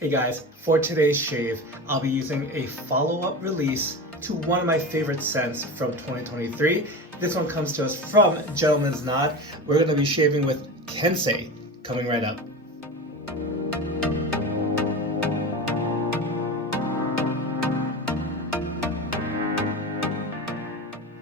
Hey guys, for today's shave, I'll be using a follow-up release to one of my favorite scents from 2023. This one comes to us from Gentleman's Nod. We're going to be shaving with Kensei, coming right up.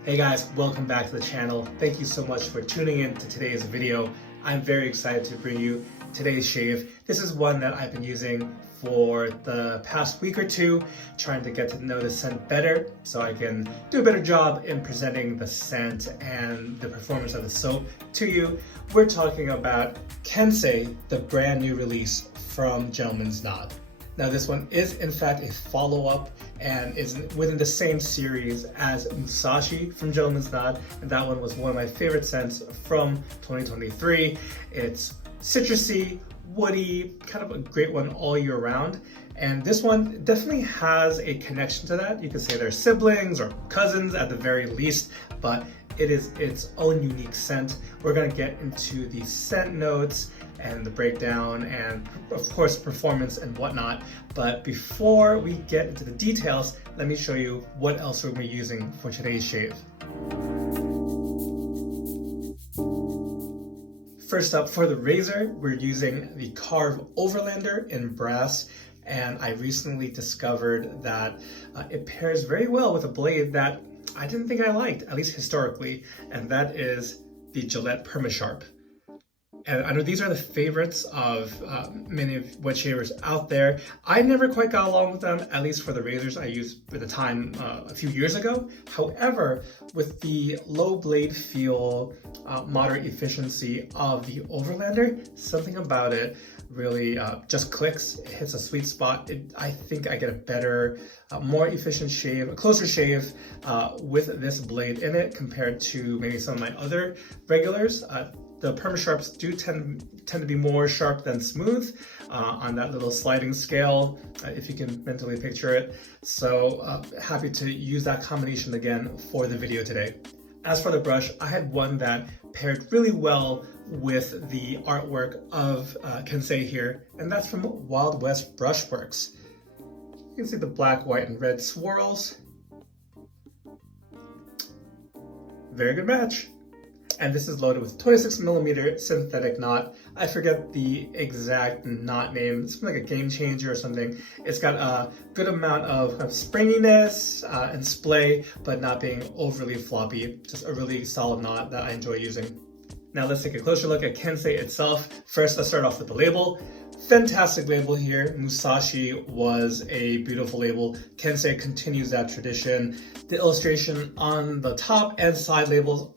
Hey guys, welcome back to the channel. Thank you so much for tuning in to today's video. I'm very excited to bring you today's shave. This is one that I've been using for the past week or two, trying to get to know the scent better so I can do a better job in presenting the scent and the performance of the soap to you. We're talking about Kensei, the brand new release from Gentleman's Nod. Now this one is in fact a follow-up and is within the same series as Musashi from Gentleman's Nod, and that one was one of my favorite scents from 2023. It's citrusy, woody, kind of a great one all year round. And this one definitely has a connection to that. You could say they're siblings or cousins at the very least, but it is its own unique scent. We're gonna get into the scent notes and the breakdown and of course performance and whatnot. But before we get into the details, let me show you what else we're gonna be using for today's shave. First up, for the razor, we're using the Karve Overlander in brass, and I recently discovered that it pairs very well with a blade that I didn't think I liked, at least historically, and that is the Gillette Permasharp. And I know these are the favorites of many of wet shavers out there. I never quite got along with them, at least for the razors I used at the time a few years ago. However, with the low blade feel, moderate efficiency of the Overlander, something about it really just clicks. It hits a sweet spot. I think I get a better, more efficient shave, a closer shave with this blade in it compared to maybe some of my other regulars. The Permasharps do tend to be more sharp than smooth on that little sliding scale, if you can mentally picture it. So happy to use that combination again for the video today. As for the brush, I had one that paired really well with the artwork of Kensei here, and that's from Wild West Brushworks. You can see the black, white, and red swirls. Very good match. And this is loaded with 26mm synthetic knot. I forget the exact knot name. It's like a game changer or something. It's got a good amount of springiness and splay, but not being overly floppy. Just a really solid knot that I enjoy using. Now let's take a closer look at Kensei itself. First, let's start off with the label. Fantastic label here. Musashi was a beautiful label. Kensei continues that tradition. The illustration on the top and side labels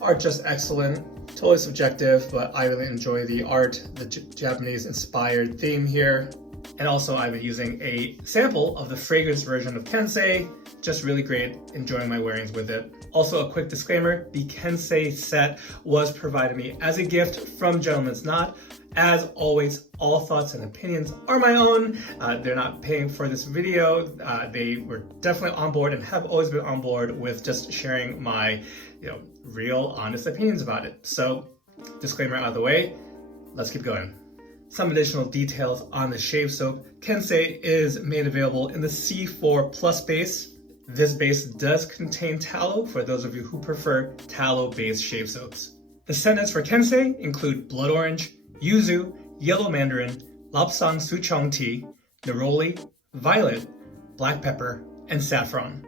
are just excellent. Totally subjective, but I really enjoy the art, the Japanese inspired theme here. And also I've been using a sample of the fragrance version of Kensei. Just really great, enjoying my wearings with it. Also a quick disclaimer, the Kensei set was provided me as a gift from Gentleman's Nod. As always, all thoughts and opinions are my own. They're not paying for this video. They were definitely on board and have always been on board with just sharing my, real, honest opinions about it. So, disclaimer out of the way, let's keep going. Some additional details on the shave soap. Kensei is made available in the C4 Plus base. This base does contain tallow for those of you who prefer tallow-based shave soaps. The scent notes for Kensei include blood orange, yuzu, yellow mandarin, lapsang souchong tea, neroli, violet, black pepper, and saffron.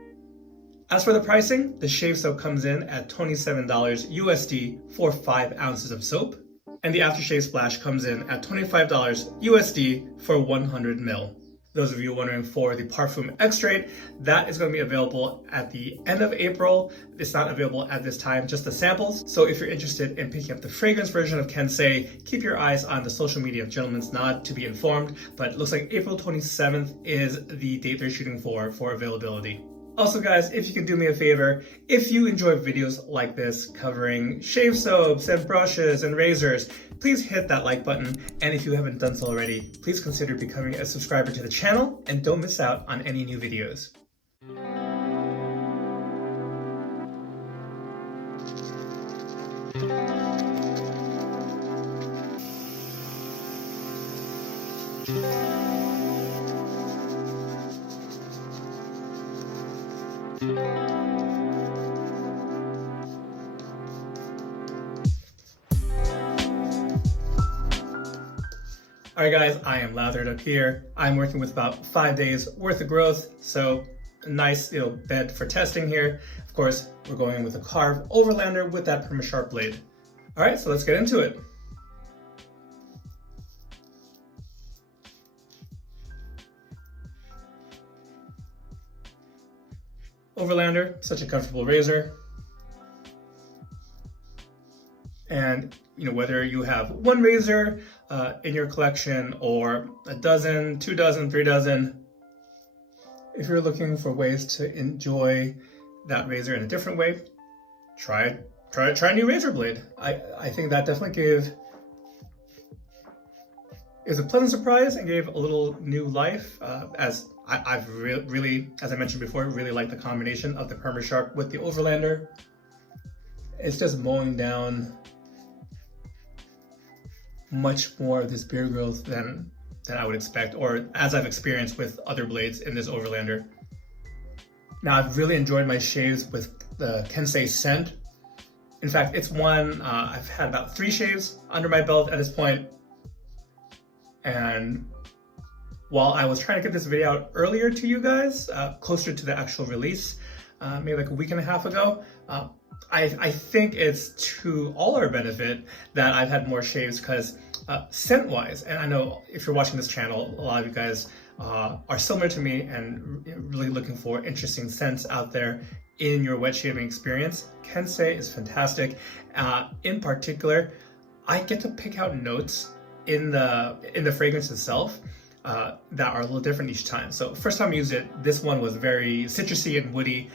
As for the pricing, the shave soap comes in at $27 USD for 5 ounces of soap, and the aftershave splash comes in at $25 USD for 100 ml. Those of you wondering for the Parfum Extrait, that is going to be available at the end of April. It's not available at this time, just the samples. So if you're interested in picking up the fragrance version of Kensei, keep your eyes on the social media of Gentleman's Nod to be informed. But it looks like April 27th is the date they're shooting for availability. Also guys, if you can do me a favor, if you enjoy videos like this covering shave soaps and brushes and razors, please hit that like button. And if you haven't done so already, please consider becoming a subscriber to the channel and don't miss out on any new videos. Alright guys, I am lathered up here. I'm working with about 5 days worth of growth, so a nice bed for testing here. Of course, we're going in with a Karve Overlander with that Permasharp blade. Alright, so let's get into it. Overlander, such a comfortable razor. And whether you have one razor in your collection or a dozen, 2 dozen, 3 dozen, if you're looking for ways to enjoy that razor in a different way, try a new razor blade. I think that definitely is a pleasant surprise and gave a little new life. As I've really, as I mentioned before, really like the combination of the Permasharp with the Overlander. It's just mowing down much more of this beard growth than I would expect, or as I've experienced with other blades in this Overlander. Now, I've really enjoyed my shaves with the Kensei scent. In fact, it's one, I've had about 3 shaves under my belt at this point. And while I was trying to get this video out earlier to you guys, closer to the actual release, maybe like a week and a half ago, I think it's to all our benefit that I've had more shaves, because scent-wise, and I know if you're watching this channel, a lot of you guys are similar to me and really looking for interesting scents out there in your wet shaving experience. Kensei is fantastic. In particular, I get to pick out notes in the fragrance itself that are a little different each time. So first time I used it, this one was very citrusy and woody.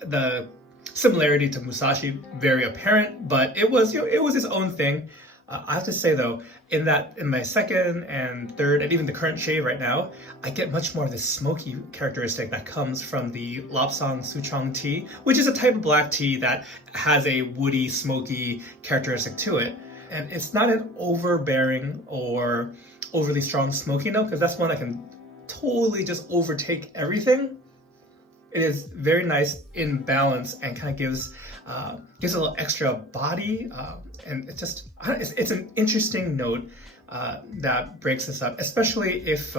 The similarity to Musashi very apparent, but it was its own thing. I have to say though, in my second and third and even the current shave right now, I get much more of this smoky characteristic that comes from the Lapsang Souchong tea, which is a type of black tea that has a woody, smoky characteristic to it. And it's not an overbearing or overly strong smoky note, because that's one that can totally just overtake everything. It is very nice in balance and kind of gives a little extra body, and it's an interesting note that breaks this up, especially if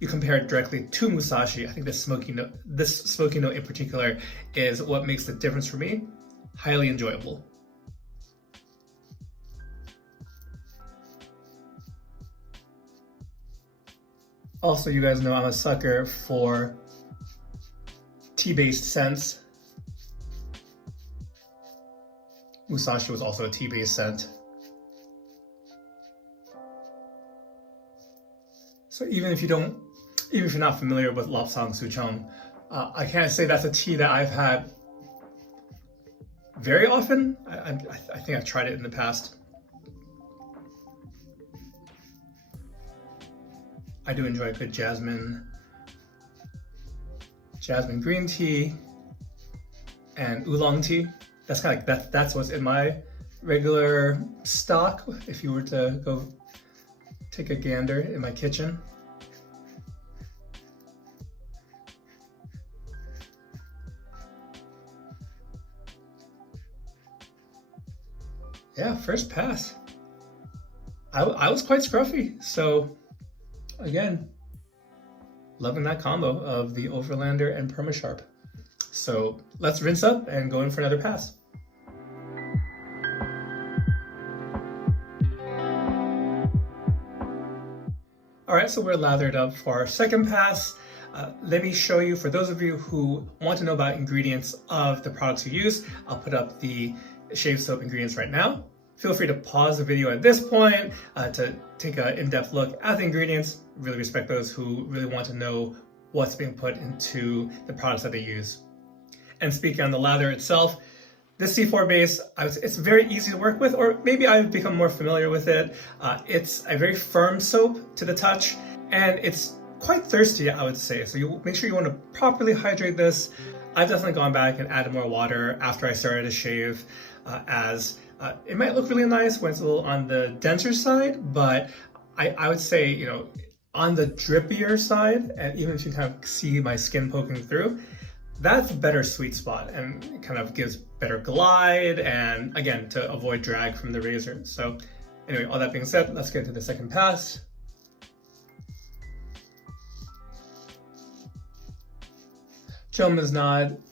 you compare it directly to Musashi. I think this smoky note in particular is what makes the difference for me. Highly enjoyable. Also, you guys know I'm a sucker for tea-based scents. Musashi was also a tea-based scent. So even if you're not familiar with Lapsang Souchong, I can't say that's a tea that I've had very often. I think I've tried it in the past. I do enjoy a good jasmine green tea and oolong tea. That's kind of like that's what's in my regular stock if you were to go take a gander in my kitchen. Yeah, first pass. I was quite scruffy, so again, loving that combo of the Overlander and Permasharp. So let's rinse up and go in for another pass. All right, so we're lathered up for our second pass. Let me show you, for those of you who want to know about ingredients of the products you use, I'll put up the shave soap ingredients right now. Feel free to pause the video at this point to take an in-depth look at the ingredients. Really respect those who really want to know what's being put into the products that they use. And speaking on the lather itself, this C4 base, it's very easy to work with, or maybe I've become more familiar with it. It's a very firm soap to the touch, and it's quite thirsty, I would say. So you make sure you want to properly hydrate this. I've definitely gone back and added more water after I started to shave, as it might look really nice when it's a little on the denser side, but I would say, on the drippier side, and even if you kind of see my skin poking through, that's a better sweet spot and it kind of gives better glide and again, to avoid drag from the razor. So anyway, all that being said, let's get into the second pass. Gentleman's Nod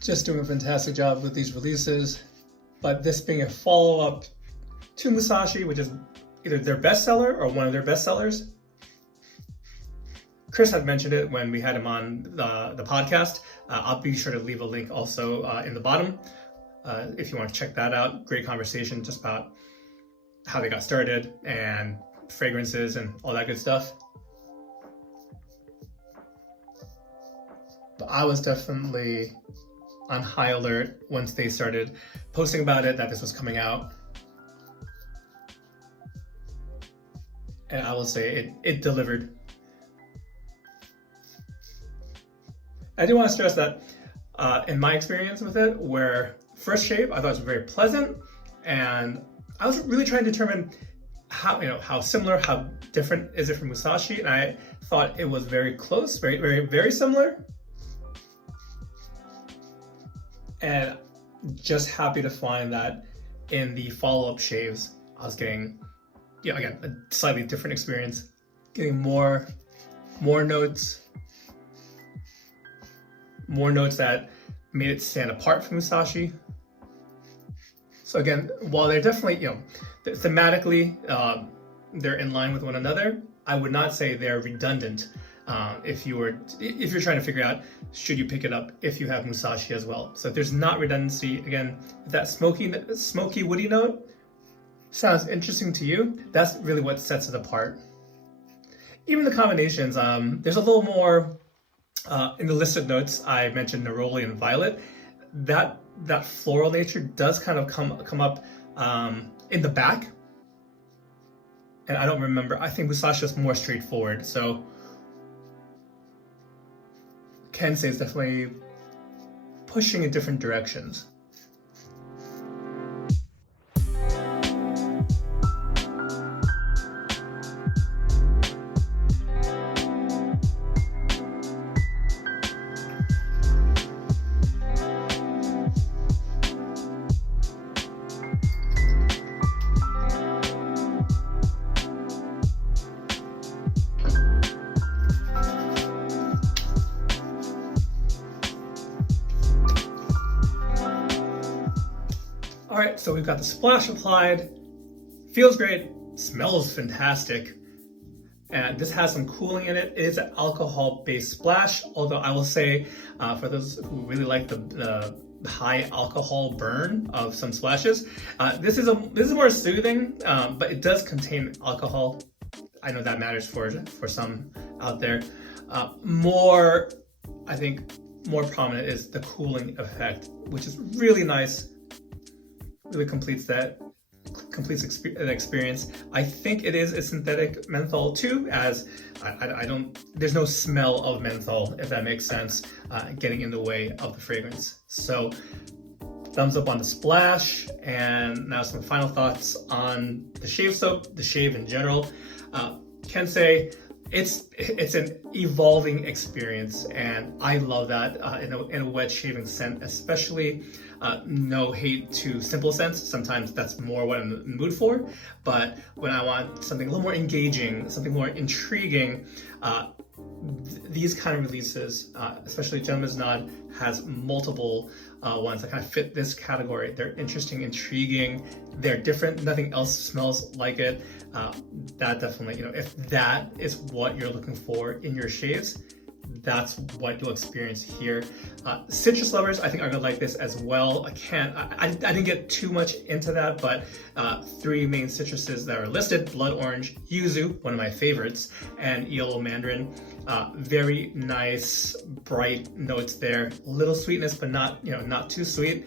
just doing a fantastic job with these releases, but this being a follow-up to Musashi, which is either their bestseller or one of their bestsellers. Chris had mentioned it when we had him on the podcast. I'll be sure to leave a link also in the bottom if you want to check that out. Great conversation just about how they got started and fragrances and all that good stuff. But I was definitely on high alert once they started posting about it, that this was coming out. And I will say it delivered. I do want to stress that in my experience with it, where first shave, I thought it was very pleasant, and I was really trying to determine how similar, how different is it from Musashi, and I thought it was very close, very, very, very similar. And just happy to find that in the follow-up shaves, I was getting, again, a slightly different experience, getting more notes that made it stand apart from Musashi. So again, while they're definitely, thematically, they're in line with one another, I would not say they're redundant. If you're trying to figure out, should you pick it up if you have Musashi as well. So if there's not redundancy, again, if that smoky woody note sounds interesting to you, that's really what sets it apart. Even the combinations, there's a little more, in the listed notes, I mentioned neroli and violet. That floral nature does kind of come up in the back. And I don't remember, I think Musashi is more straightforward. So Kensei is definitely pushing in different directions. All right, so we've got the splash applied, feels great, smells fantastic, and this has some cooling in it. It is an alcohol-based splash, although I will say, for those who really like the high alcohol burn of some splashes, this is more soothing, but it does contain alcohol. I know that matters for some out there. I think more prominent is the cooling effect, which is really nice. Really completes an experience. I think it is a synthetic menthol too, as there's no smell of menthol, if that makes sense, getting in the way of the fragrance. So thumbs up on the splash, and now some final thoughts on the shave soap, the shave in general. Kensei, it's an evolving experience, and I love that in a wet shaving scent, especially. No hate to simple scents. Sometimes that's more what I'm in the mood for. But when I want something a little more engaging, something more intriguing, these kind of releases, especially Gentleman's Nod, has multiple ones that kind of fit this category. They're interesting, intriguing, they're different, nothing else smells like it. That definitely, if that is what you're looking for in your shaves, that's what you'll experience here. Citrus lovers, I think, are gonna like this as well. I didn't get too much into that, but 3 main citruses that are listed: blood orange, yuzu, one of my favorites, and yellow mandarin. Very nice, bright notes there. A little sweetness, but not too sweet.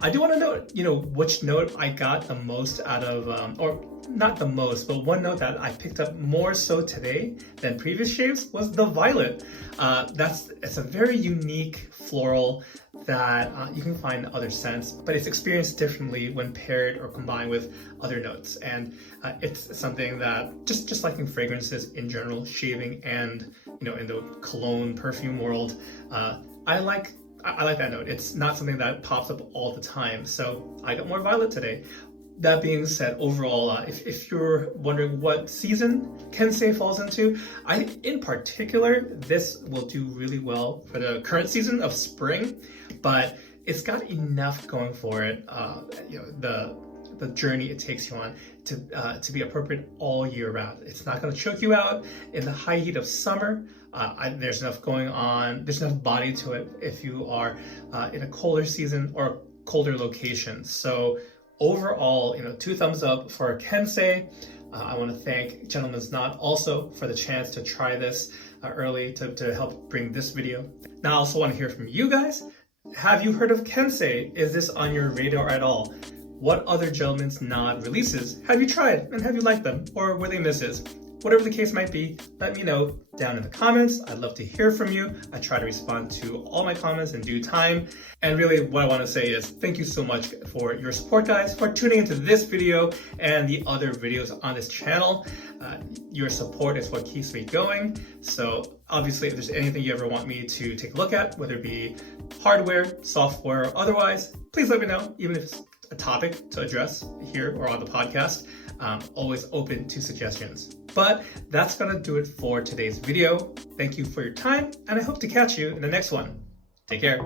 I do want to note, which note I got the most out of, or not the most, but one note that I picked up more so today than previous shaves was the violet. It's a very unique floral that you can find in other scents, but it's experienced differently when paired or combined with other notes. And it's something that, just like in fragrances in general, shaving and, in the cologne perfume world, I like that note. It's not something that pops up all the time, so I got more violet today. That being said, overall, if you're wondering what season Kensei falls into, in particular, this will do really well for the current season of spring, but it's got enough going for it, the journey it takes you on to be appropriate all year round. It's not going to choke you out in the high heat of summer. There's enough going on. There's enough body to it if you are in a colder season or colder location. So overall, 2 thumbs up for Kensei. I want to thank Gentleman's Knot also for the chance to try this early to help bring this video. Now I also want to hear from you guys. Have you heard of Kensei? Is this on your radar at all? What other Gentleman's Knot releases have you tried and have you liked them, or were they misses? Whatever the case might be, let me know down in the comments. I'd love to hear from you. I try to respond to all my comments in due time. And really what I want to say is thank you so much for your support, guys, for tuning into this video and the other videos on this channel. Your support is what keeps me going. So obviously, if there's anything you ever want me to take a look at, whether it be hardware, software, or otherwise, please let me know, even if it's a topic to address here or on the podcast. Always open to suggestions. But that's gonna do it for today's video. Thank you for your time, and I hope to catch you in the next one. Take care.